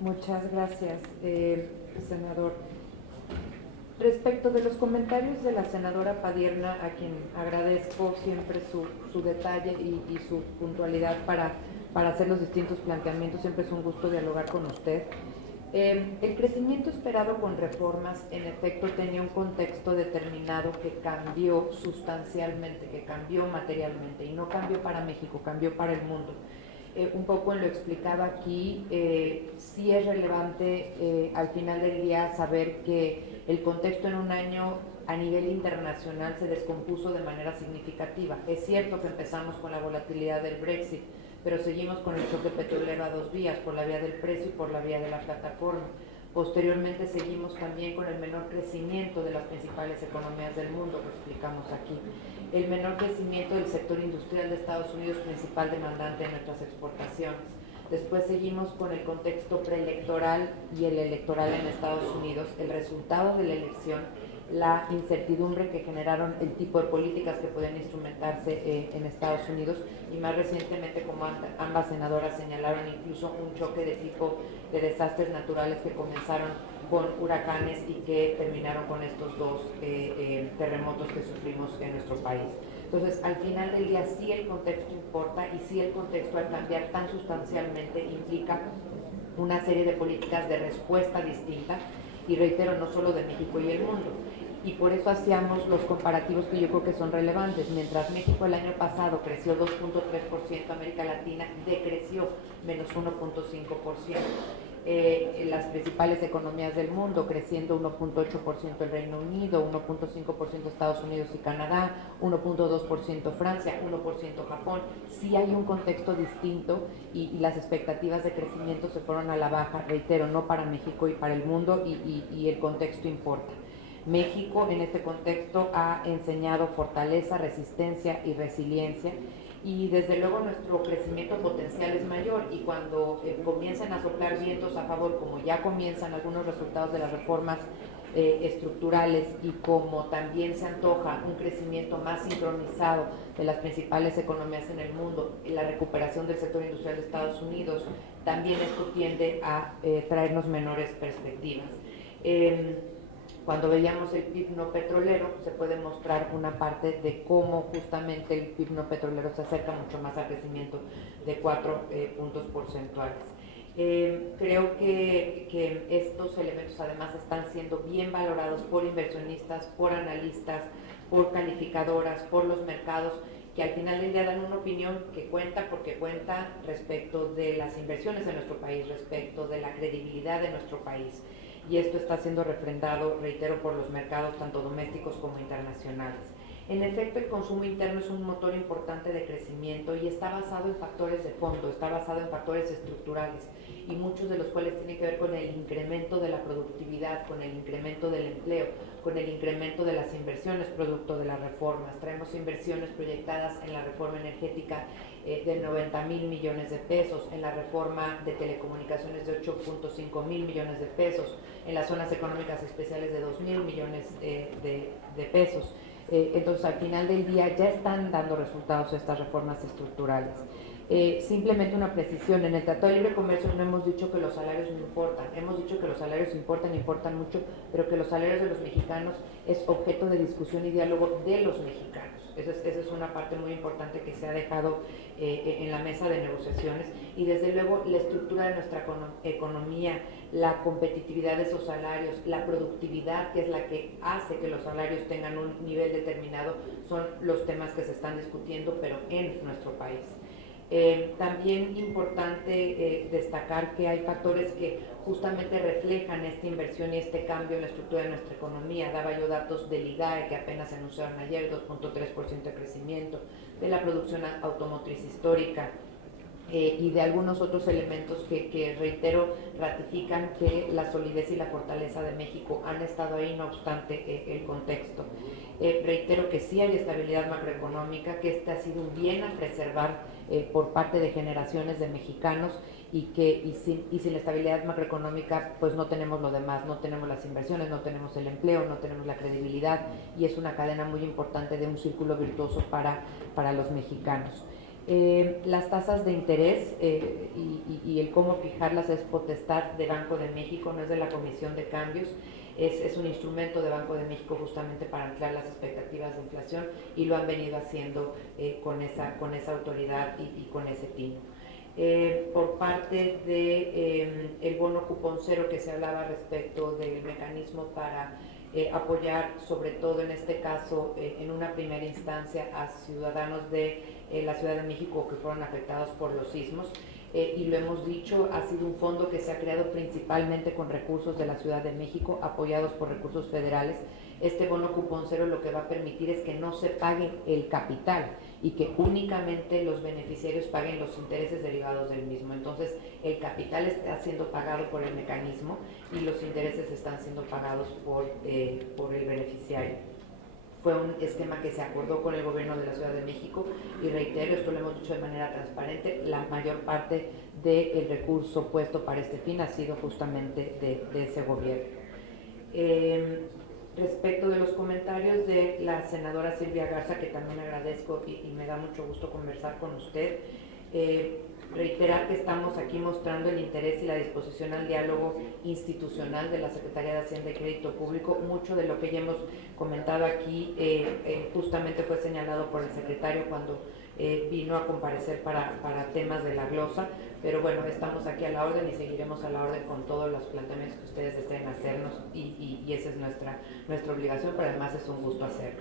Muchas gracias, senador. Respecto de los comentarios de la senadora Padierna, a quien agradezco siempre su detalle y su puntualidad para hacer los distintos planteamientos, siempre es un gusto dialogar con usted. El crecimiento esperado con reformas, en efecto, tenía un contexto determinado que cambió sustancialmente, que cambió materialmente, y no cambió para México, cambió para el mundo. Un poco en lo explicado aquí, sí es relevante al final del día saber que el contexto en un año a nivel internacional se descompuso de manera significativa. Es cierto que empezamos con la volatilidad del Brexit, pero seguimos con el choque petrolero a dos vías, por la vía del precio y por la vía de la plataforma. Posteriormente seguimos también con el menor crecimiento de las principales economías del mundo, que explicamos aquí. El menor crecimiento del sector industrial de Estados Unidos, principal demandante de nuestras exportaciones. Después seguimos con el contexto preelectoral y el electoral en Estados Unidos, el resultado de la elección, la incertidumbre que generaron el tipo de políticas que pueden instrumentarse en Estados Unidos, y más recientemente, como ambas senadoras señalaron, incluso un choque de tipo de desastres naturales que comenzaron con huracanes y que terminaron con estos dos terremotos que sufrimos en nuestro país. Entonces, al final del día, sí el contexto importa, y sí el contexto, al cambiar tan sustancialmente, implica una serie de políticas de respuesta distinta, y reitero, no solo de México y el mundo. Y por eso hacíamos los comparativos que yo creo que son relevantes. Mientras México el año pasado creció 2.3%, América Latina decreció menos 1.5%. Las principales economías del mundo creciendo 1.8% el Reino Unido, 1.5% Estados Unidos y Canadá, 1.2% Francia, 1% Japón. Sí hay un contexto distinto, y las expectativas de crecimiento se fueron a la baja, reitero, no para México y para el mundo, y el contexto importa. México en este contexto ha enseñado fortaleza, resistencia y resiliencia, y desde luego nuestro crecimiento potencial es mayor, y cuando comienzan a soplar vientos a favor, como ya comienzan algunos resultados de las reformas estructurales, y como también se antoja un crecimiento más sincronizado de las principales economías en el mundo, la recuperación del sector industrial de Estados Unidos, también esto tiende a traernos menores perspectivas. Cuando veíamos el PIB no petrolero, se puede mostrar una parte de cómo justamente el PIB no petrolero se acerca mucho más al crecimiento de 4 puntos porcentuales. Creo que estos elementos además están siendo bien valorados por inversionistas, por analistas, por calificadoras, por los mercados, que al final del día dan una opinión que cuenta, porque cuenta respecto de las inversiones en nuestro país, respecto de la credibilidad de nuestro país. Y esto está siendo refrendado, reitero, por los mercados tanto domésticos como internacionales. En efecto, el consumo interno es un motor importante de crecimiento, y está basado en factores de fondo, está basado en factores estructurales, y muchos de los cuales tienen que ver con el incremento de la productividad, con el incremento del empleo, con el incremento de las inversiones producto de las reformas. Traemos inversiones proyectadas en la reforma energética de 90,000 millones de pesos, en la reforma de telecomunicaciones de 8.5 mil millones de pesos, en las zonas económicas especiales de 2,000 millones de pesos. Entonces, al final del día ya están dando resultados estas reformas estructurales. Simplemente una precisión: en el Tratado de Libre Comercio no hemos dicho que los salarios no importan, hemos dicho que los salarios importan mucho, pero que los salarios de los mexicanos es objeto de discusión y diálogo de los mexicanos. Esa es una parte muy importante que se ha dejado en la mesa de negociaciones, y desde luego la estructura de nuestra economía, la competitividad de esos salarios, la productividad, que es la que hace que los salarios tengan un nivel determinado, son los temas que se están discutiendo, pero en nuestro país. También importante destacar que hay factores que justamente reflejan esta inversión y este cambio en la estructura de nuestra economía. Daba yo datos del IGAE, que apenas se anunciaron ayer, 2.3% de crecimiento, de la producción automotriz histórica, y de algunos otros elementos que reitero, ratifican que la solidez y la fortaleza de México han estado ahí, no obstante el contexto. Reitero que sí hay estabilidad macroeconómica, que este ha sido un bien a preservar por parte de generaciones de mexicanos, y sin la estabilidad macroeconómica pues no tenemos lo demás, no tenemos las inversiones, no tenemos el empleo, no tenemos la credibilidad, y es una cadena muy importante de un círculo virtuoso para los mexicanos. Las tasas de interés y el cómo fijarlas es potestad de Banco de México, no es de la Comisión de Cambios. Es un instrumento de Banco de México justamente para anclar las expectativas de inflación y lo han venido haciendo con esa autoridad y con ese tino. Por parte de el bono cupón cero que se hablaba respecto del mecanismo para apoyar, sobre todo en este caso, en una primera instancia a ciudadanos de la Ciudad de México que fueron afectados por los sismos. Y lo hemos dicho, ha sido un fondo que se ha creado principalmente con recursos de la Ciudad de México, apoyados por recursos federales. Este bono cupón cero lo que va a permitir es que no se pague el capital y que únicamente los beneficiarios paguen los intereses derivados del mismo. Entonces, el capital está siendo pagado por el mecanismo y los intereses están siendo pagados por el beneficiario. Fue un esquema que se acordó con el gobierno de la Ciudad de México y reitero, esto lo hemos dicho de manera transparente, la mayor parte del recurso puesto para este fin ha sido justamente de ese gobierno. Respecto de los comentarios de la senadora Silvia Garza, que también agradezco y me da mucho gusto conversar con usted, reiterar que estamos aquí mostrando el interés y la disposición al diálogo institucional de la Secretaría de Hacienda y Crédito Público. Mucho de lo que ya hemos comentado aquí justamente fue señalado por el secretario cuando vino a comparecer para temas de la glosa, pero bueno, estamos aquí a la orden y seguiremos a la orden con todos los planteamientos que ustedes deseen hacernos y esa es nuestra obligación, pero además es un gusto hacerlo.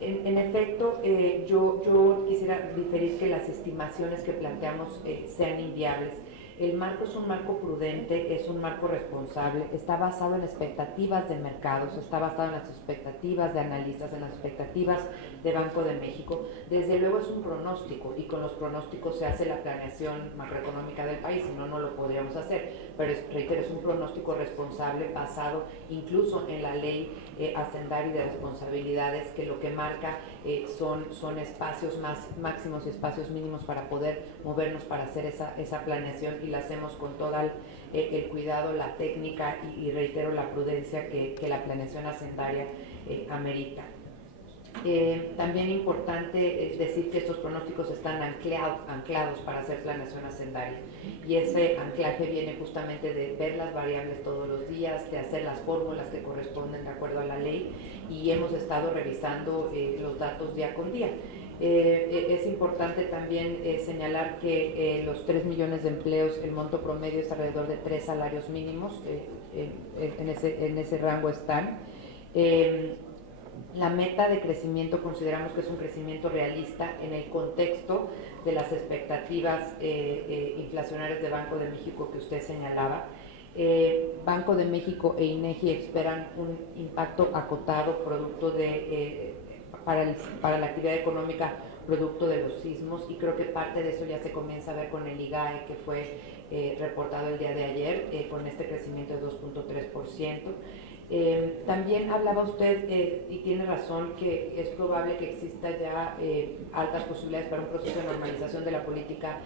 En efecto, yo quisiera diferir que las estimaciones que planteamos sean inviables. El marco es un marco prudente, es un marco responsable, está basado en expectativas de mercados, está basado en las expectativas de analistas, en las expectativas de Banco de México. Desde luego es un pronóstico y con los pronósticos se hace la planeación macroeconómica del país, si no, no lo podríamos hacer. Pero reitero, es un pronóstico responsable basado incluso en la ley hacendaria y de responsabilidades, que lo que marca son espacios máximos y espacios mínimos para poder movernos para hacer esa planeación, y la hacemos con todo el cuidado, la técnica y reitero la prudencia que la planeación hacendaria amerita. También importante es decir que estos pronósticos están anclados para hacer planeación hacendaria, y ese anclaje viene justamente de ver las variables todos los días, de hacer las fórmulas que corresponden de acuerdo a la ley, y hemos estado revisando los datos día con día. Es importante también señalar que los 3 millones de empleos, el monto promedio es alrededor de 3 salarios mínimos, en ese rango están. La meta de crecimiento consideramos que es un crecimiento realista en el contexto de las expectativas inflacionarias de Banco de México que usted señalaba. Banco de México e INEGI esperan un impacto acotado producto para la actividad económica producto de los sismos, y creo que parte de eso ya se comienza a ver con el IGAE que fue reportado el día de ayer, con este crecimiento de 2.3%. También hablaba usted, y tiene razón, que es probable que exista ya altas posibilidades para un proceso de normalización de la política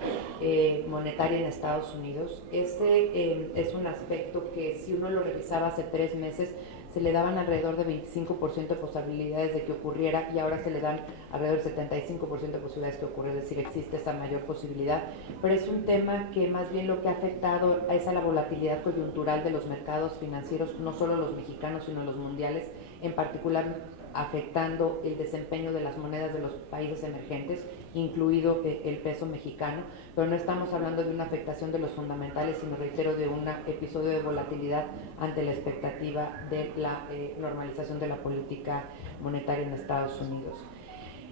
monetaria en Estados Unidos. Ese es un aspecto que, si uno lo revisaba hace 3 meses, se le daban alrededor de 25% de posibilidades de que ocurriera, y ahora se le dan alrededor del 75% de posibilidades que ocurra, es decir, existe esa mayor posibilidad, pero es un tema que más bien lo que ha afectado es a la volatilidad coyuntural de los mercados financieros, no solo los mexicanos, sino los mundiales, en particular afectando el desempeño de las monedas de los países emergentes, incluido el peso mexicano, pero no estamos hablando de una afectación de los fundamentales, sino, reitero, de un episodio de volatilidad ante la expectativa de la normalización de la política monetaria en Estados Unidos.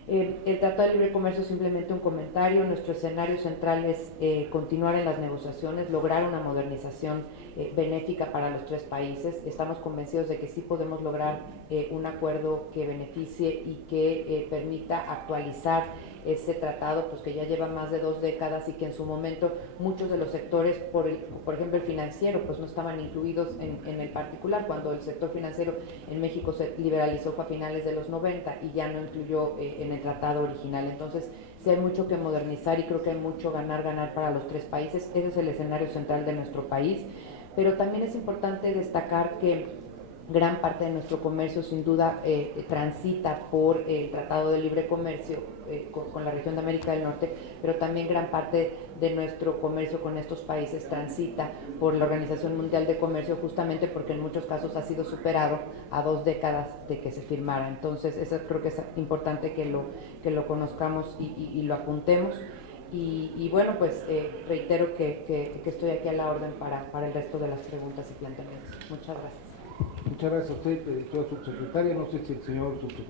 El Tratado de Libre Comercio, simplemente un comentario. Nuestro escenario central es continuar en las negociaciones, lograr una modernización benéfica para los 3 países. Estamos convencidos de que sí podemos lograr un acuerdo que beneficie y que permita actualizar ese tratado, pues que ya lleva más de 2 décadas y que en su momento muchos de los sectores, por ejemplo el financiero, pues no estaban incluidos en el particular. Cuando el sector financiero en México se liberalizó fue a finales de los 90 y ya no incluyó en el tratado original. Entonces sí hay mucho que modernizar y creo que hay mucho ganar para los 3 países. Ese es el escenario central de nuestro país, pero también es importante destacar que Gran parte de nuestro comercio sin duda transita por el Tratado de Libre Comercio con la región de América del Norte, pero también gran parte de nuestro comercio con estos países transita por la Organización Mundial de Comercio, justamente porque en muchos casos ha sido superado a 2 décadas de que se firmara. Entonces, eso creo que es importante que lo conozcamos y lo apuntemos. Y bueno, pues reitero que estoy aquí a la orden para el resto de las preguntas y planteamientos. Muchas gracias. Muchas gracias a usted, señora subsecretaria. No sé si el señor subsecretario